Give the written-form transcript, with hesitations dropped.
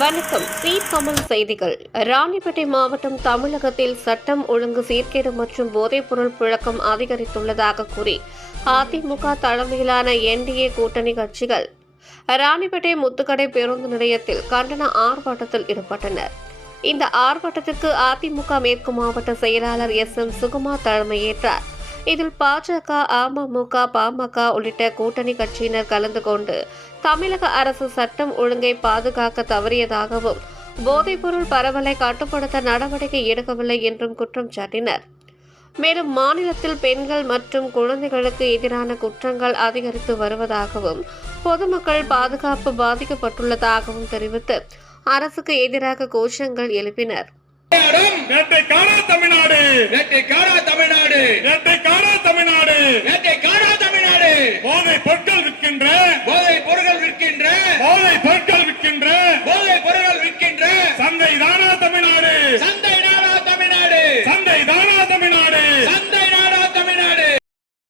வணக்கம். தமிழ் செய்திகள். ராணிப்பேட்டை மாவட்டம் தமிழகத்தில் சட்டம் ஒழுங்கு சீர்கேடு மற்றும் போதைப்பொருள் புழக்கம் அதிகரித்துள்ளதாக கூறி அதிமுக தலைமையிலான என்டிஏ கூட்டணி கட்சிகள் ராணிப்பேட்டை முத்துக்கடை பேருந்து நிலையத்தில் கண்டன ஆர்ப்பாட்டத்தில் ஈடுபட்டனர். இந்த ஆர்ப்பாட்டத்திற்கு அதிமுக மேற்கு மாவட்ட செயலாளர் எம் சுகுமார் தலைமையேற்றார். இதில் பாஜக, அமமுக, பாமக உள்ளிட்ட கூட்டணி கட்சியினர் கலந்து கொண்டு தமிழக அரசு சட்டம் ஒழுங்கை பாதுகாக்க தவறியதாகவும் போதைப்பொருள் பரவலை கட்டுப்படுத்த நடவடிக்கை எடுக்கவில்லை என்றும் குற்றம் சாட்டினர். மேலும் மாநிலத்தில் பெண்கள் மற்றும் குழந்தைகளுக்கு எதிரான குற்றங்கள் அதிகரித்து வருவதாகவும் பொதுமக்கள் பாதுகாப்பு பாதிக்கப்பட்டுள்ளதாகவும் தெரிவித்து அரசுக்கு எதிராக கோஷங்கள் எழுப்பினர். போதை பொருட்கள் விற்கின்ற